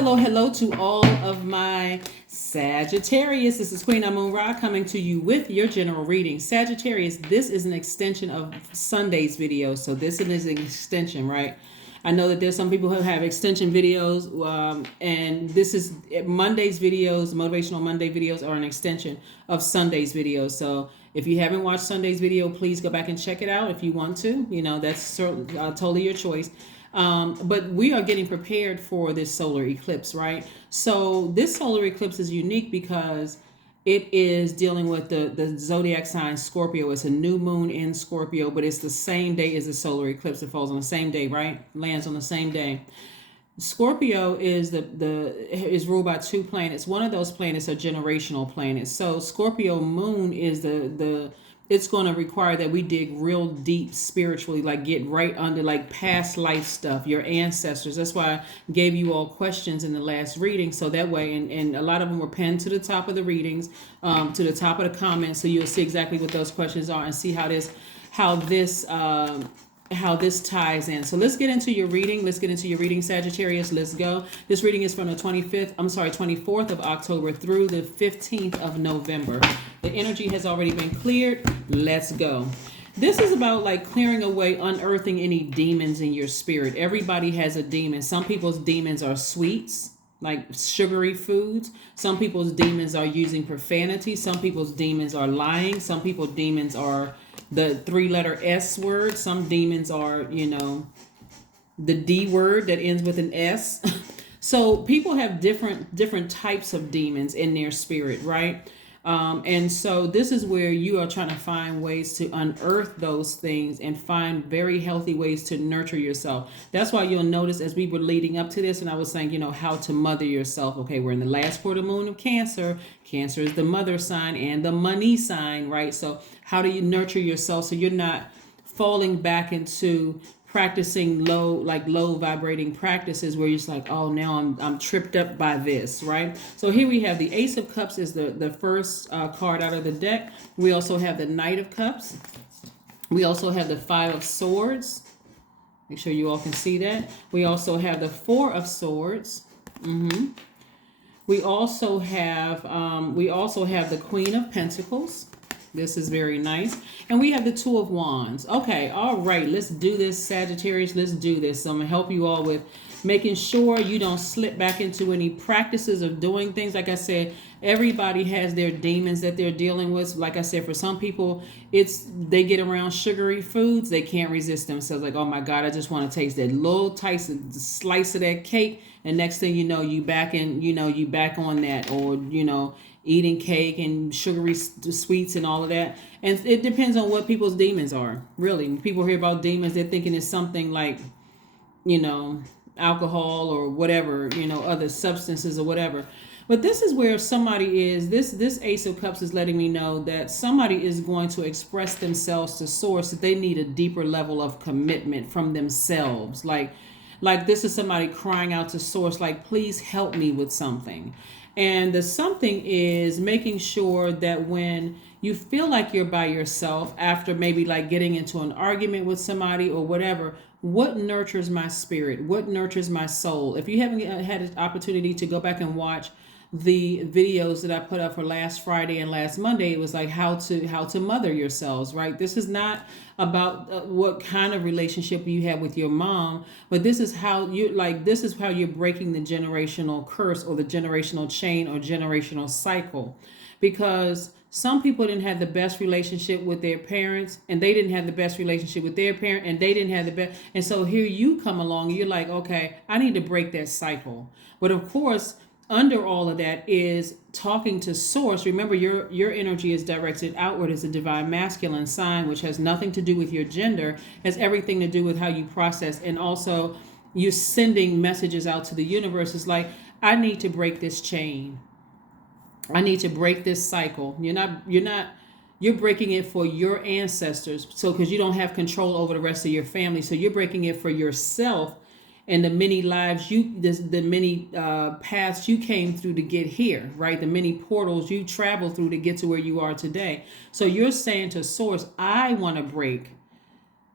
Hello to all of my Sagittarius. This is Queen Amun Ra coming to you with your general reading. Sagittarius, this is an extension of Sunday's video. So this is an extension, right? I know that there's some people who have extension videos, and this is Monday's videos. Motivational Monday videos are an extension of Sunday's videos. So if you haven't watched Sunday's video, please go back and check it out if you want to. You know, that's totally your choice. But we are getting prepared for this solar eclipse, right? So this solar eclipse is unique because it is dealing with the zodiac sign Scorpio. It's a new moon in Scorpio, but it's the same day as the solar eclipse. It falls on the same day, right? Lands on the same day. Scorpio is is ruled by two planets. One of those planets are generational planets. So Scorpio moon is it's going to require that we dig real deep spiritually, like get right under like past life stuff, your ancestors. That's why I gave you all questions in the last reading. So that way, and a lot of them were pinned to the top of the readings, to the top of the comments. So you'll see exactly what those questions are and see how this ties in. So let's get into your reading. Sagittarius. Let's go. This reading is from the 24th of October through the 15th of November. The energy has already been cleared. Let's go. This is about like clearing away, unearthing any demons in your spirit. Everybody has a demon. Some people's demons are sweets, like sugary foods. Some people's demons are using profanity. Some people's demons are lying. Some people's demons are the three-letter S word. Some demons are, the D word that ends with an S. So people have different types of demons in their spirit, right? And so this is where you are trying to find ways to unearth those things and find very healthy ways to nurture yourself. That's why you'll notice as we were leading up to this and I was saying, how to mother yourself. Okay, we're in the last quarter moon of Cancer. Cancer is the mother sign and the money sign, right? So how do you nurture yourself so you're not falling back into practicing low vibrating practices where you're just like, oh, now I'm tripped up by this, right? So here we have the Ace of Cups is the first card out of the deck. We also have the Knight of Cups. We also have the Five of Swords. Make sure you all can see that. We also have the Four of Swords. We also have the Queen of Pentacles. This is very nice. And we have the Two of Wands. Okay, all right, let's do this, Sagittarius. Let's do this. So I'm going to help you all with making sure you don't slip back into any practices of doing things. Like I said, everybody has their demons that they're dealing with. Like I said, for some people, they get around sugary foods. They can't resist themselves. Like, oh my God, I just want to taste that little slice of that cake. And next thing you know, you back on that, or, eating cake and sugary sweets and all of that. And it depends on what people's demons are. Really, when people hear about demons, they're thinking it's something like, alcohol or whatever, other substances or whatever. But this is where somebody is, this Ace of Cups is letting me know that somebody is going to express themselves to Source, that they need a deeper level of commitment from themselves. Like this is somebody crying out to Source, like, please help me with something. And the something is making sure that when you feel like you're by yourself after maybe like getting into an argument with somebody or whatever, what nurtures my spirit? What nurtures my soul? If you haven't had an opportunity to go back and watch the videos that I put up for last Friday and last Monday, it was like how to mother yourselves, right? This is not about what kind of relationship you have with your mom, but this is how you're breaking the generational curse or the generational chain or generational cycle. Because some people didn't have the best relationship with their parents, and they didn't have the best relationship with their parent, and they didn't have the best. And so here you come along, and you're like, okay, I need to break that cycle. But of course, under all of that is talking to Source. Remember, your energy is directed outward as a divine masculine sign, which has nothing to do with your gender, has everything to do with how you process. And also you're sending messages out to the universe. It's like, I need to break this chain. I need to break this cycle. You're breaking it for your ancestors. So, because you don't have control over the rest of your family. So you're breaking it for yourself and the many lives the many paths you came through to get here, right? The many portals you traveled through to get to where you are today. So you're saying to Source, I want to break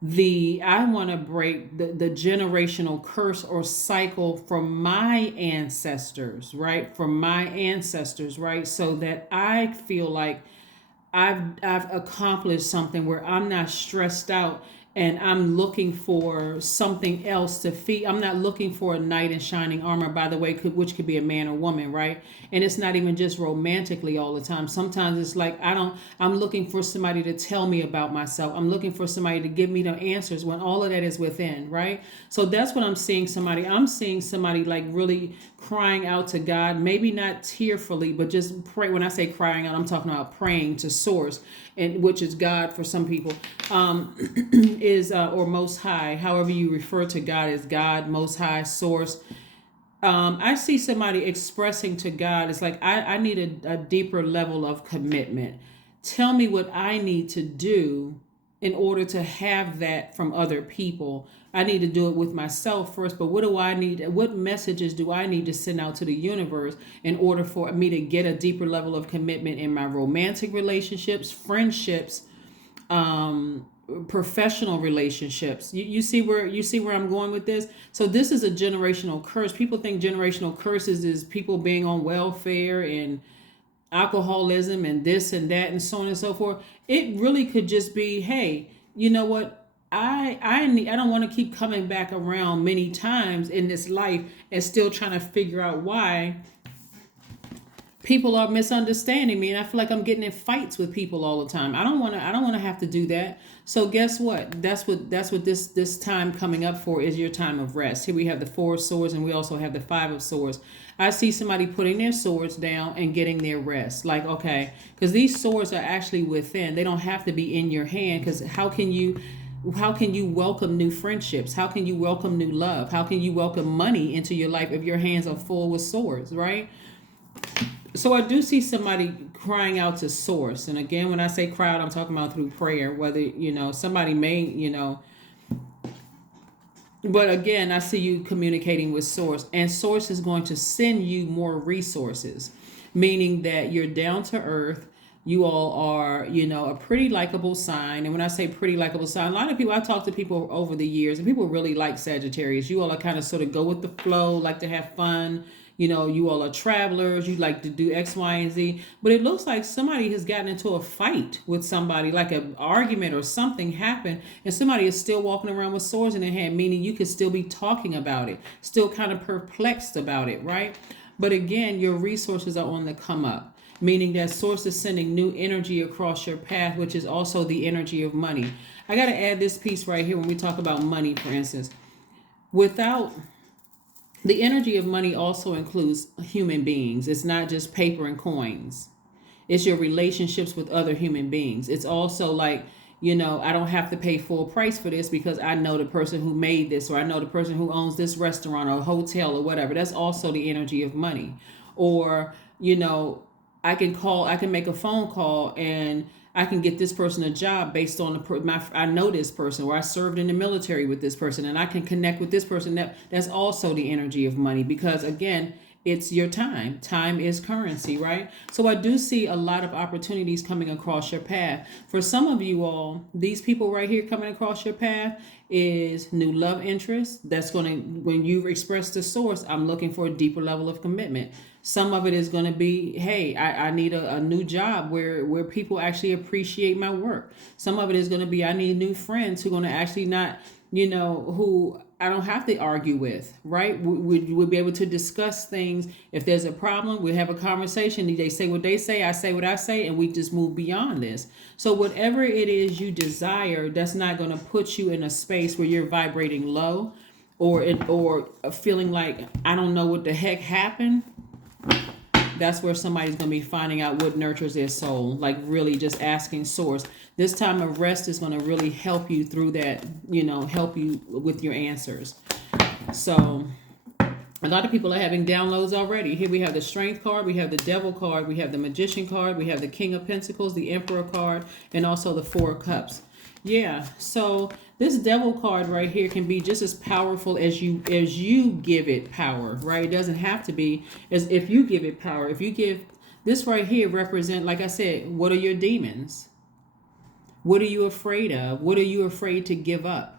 I want to break the generational curse or cycle from my ancestors, right? From my ancestors, right? So that I feel like I've accomplished something where I'm not stressed out and I'm looking for something else to feed. I'm not looking for a knight in shining armor, by the way, which could be a man or woman, right? And it's not even just romantically all the time. Sometimes it's like I'm looking for somebody to tell me about myself. I'm looking for somebody to give me the answers when all of that is within, right? So that's what I'm seeing somebody. I'm seeing somebody like really crying out to God, maybe not tearfully, but just pray. When I say crying out, I'm talking about praying to source, and which is God for some people, is or Most High, however you refer to God, as God, Most High, Source. I see somebody expressing to God, it's like, I need a deeper level of commitment. Tell me what I need to do in order to have that from other people. I need to do it with myself first, but what do I need? What messages do I need to send out to the universe in order for me to get a deeper level of commitment in my romantic relationships, friendships, professional relationships? You see where I'm going with this. So this is a generational curse. People think generational curses is people being on welfare and alcoholism and this and that and so on and so forth. It really could just be, hey, you know what? I don't want to keep coming back around many times in this life and still trying to figure out why people are misunderstanding me, and I feel like I'm getting in fights with people all the time. I don't want to have to do that. So guess what? That's what this time coming up for is, your time of rest. Here we have the Four of Swords, and we also have the Five of Swords. I see somebody putting their swords down and getting their rest. Like, okay, because these swords are actually within. They don't have to be in your hand, because how can you welcome new friendships? How can you welcome new love? How can you welcome money into your life if your hands are full with swords, right? So I do see somebody crying out to source. And again, when I say cry out, I'm talking about through prayer, whether, somebody may, but again, I see you communicating with source, and source is going to send you more resources, meaning that you're down to earth. You all are, a pretty likable sign. And when I say pretty likable sign, a lot of people, I talk to people over the years, and people really like Sagittarius. You all are kind of sort of go with the flow, like to have fun. You all are travelers. You like to do X, Y, and Z. But it looks like somebody has gotten into a fight with somebody, like an argument or something happened, and somebody is still walking around with swords in their hand, meaning you could still be talking about it, still kind of perplexed about it, right? But again, your resources are on the come up, meaning that source is sending new energy across your path, which is also the energy of money. I got to add this piece right here when we talk about money, for instance. Without the energy of money also includes human beings. It's not just paper and coins. It's your relationships with other human beings. It's also like, I don't have to pay full price for this because I know the person who made this, or I know the person who owns this restaurant or hotel or whatever. That's also the energy of money. Or, I can make a phone call and I can get this person a job based on I know this person, or I served in the military with this person, and I can connect with this person. That's also the energy of money, because again, it's your time. Time is currency, right? So I do see a lot of opportunities coming across your path. For some of you all, these people right here coming across your path is new love interest. That's going to, when you've expressed the source, I'm looking for a deeper level of commitment. Some of it is going to be, hey, I need a new job where people actually appreciate my work. Some of it is going to be, I need new friends who are going to actually not, who I don't have to argue with, right? We'll be able to discuss things. If there's a problem, we'll have a conversation. They say what they say, I say what I say, and we just move beyond this. So whatever it is you desire, that's not going to put you in a space where you're vibrating low, or feeling like, I don't know what the heck happened. That's where somebody's going to be finding out what nurtures their soul, like really just asking source. This time of rest is going to really help you through that, help you with your answers. So a lot of people are having downloads already. Here we have the Strength card, we have the Devil card, we have the Magician card, we have the King of Pentacles, the Emperor card, and also the Four of Cups. Yeah, so this Devil card right here can be just as powerful as you give it power, right? It doesn't have to be as if you give it power. If you give this right here represent, like I said, what are your demons? What are you afraid of? What are you afraid to give up?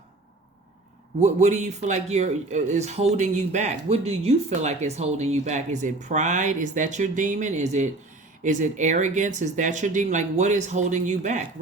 What do you feel like is holding you back? What do you feel like is holding you back? Is it pride? Is that your demon? Is it arrogance? Is that your demon? Like, what is holding you back?